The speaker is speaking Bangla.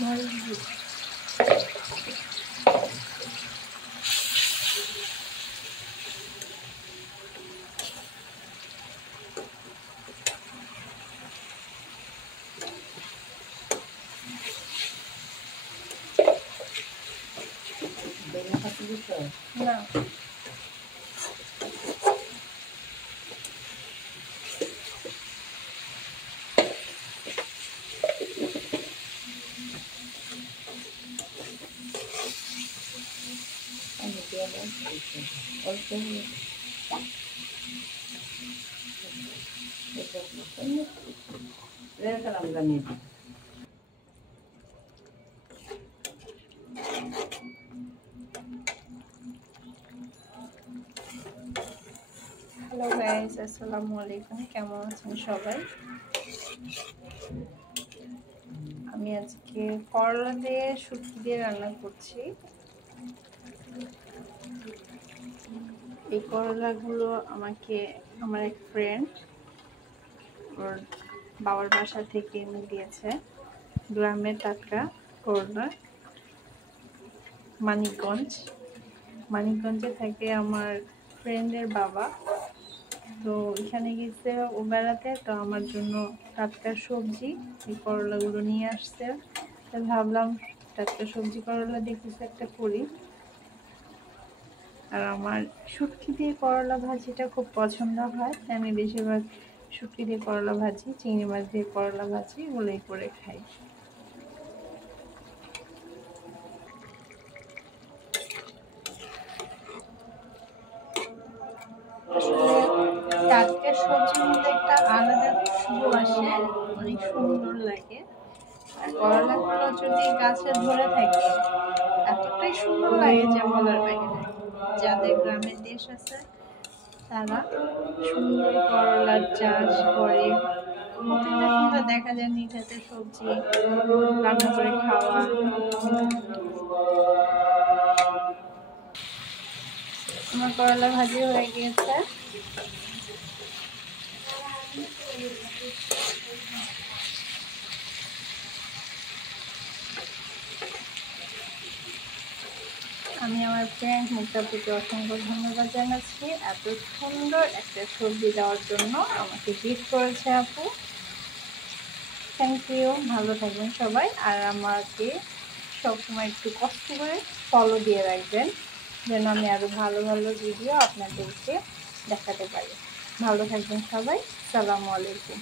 মরিচ না হ্যালো গাইস, আসসালামু আলাইকুম। কেমন আছেন সবাই? আমি আজকে করলা দিয়ে শুটকি দিয়ে রান্না করছি। এই করলাগুলো আমাকে আমার এক ফ্রেন্ড ওর বাবার বাসা থেকে এনে দিয়েছে। গ্রামের টাটকা করলা, মানিকগঞ্জে থাকে আমার ফ্রেন্ডের বাবা। তো এখানে গেছে ও বেড়াতে, তো আমার জন্য টাটকা সবজি এই করলাগুলো নিয়ে আসছে। তো ভাবলাম টাটকা সবজি করলা দিয়ে কিছু একটা করি। আর আমার শুটকি দিয়ে করলা ভাজিটা খুব পছন্দ হয়। আমি বেশিরভাগ শুটকি দিয়ে করলা ভাজি, চিংড়ি মাছ দিয়ে করলা ভাজি এগুলোই করে খাই। টাটকা সবজির মধ্যে একটা আলাদা খুশবু আসে, অনেক সুন্দর লাগে। আর করলাগুলো যদি গাছে ধরে থাকে এতটাই সুন্দর লাগে যে বলার বাইরে। যাদের গ্রামের দেশ আছে তারা সুন্দর করলার চাষ করে। প্রত্যেকটা সন্ধ্যা দেখা যায় নিজ হাতে সবজি রান্না করে খাওয়া। আমার করলা ভাজি হয়ে গিয়েছে। আমি আমার ফ্রেন্ড মুক্তাপুকে অসংখ্য ধন্যবাদ জানাচ্ছি এত সুন্দর একটা সবজি দেওয়ার জন্য। আমাকে গিফট করেছে আপু, থ্যাংক ইউ। ভালো থাকবেন সবাই, আর আমাকে সবসময় একটু কষ্ট করে ফলো দিয়ে রাখবেন যেন আমি আরও ভালো ভালো ভিডিও আপনাদেরকে দেখাতে পারি। ভালো থাকবেন সবাই, আসসালামু আলাইকুম।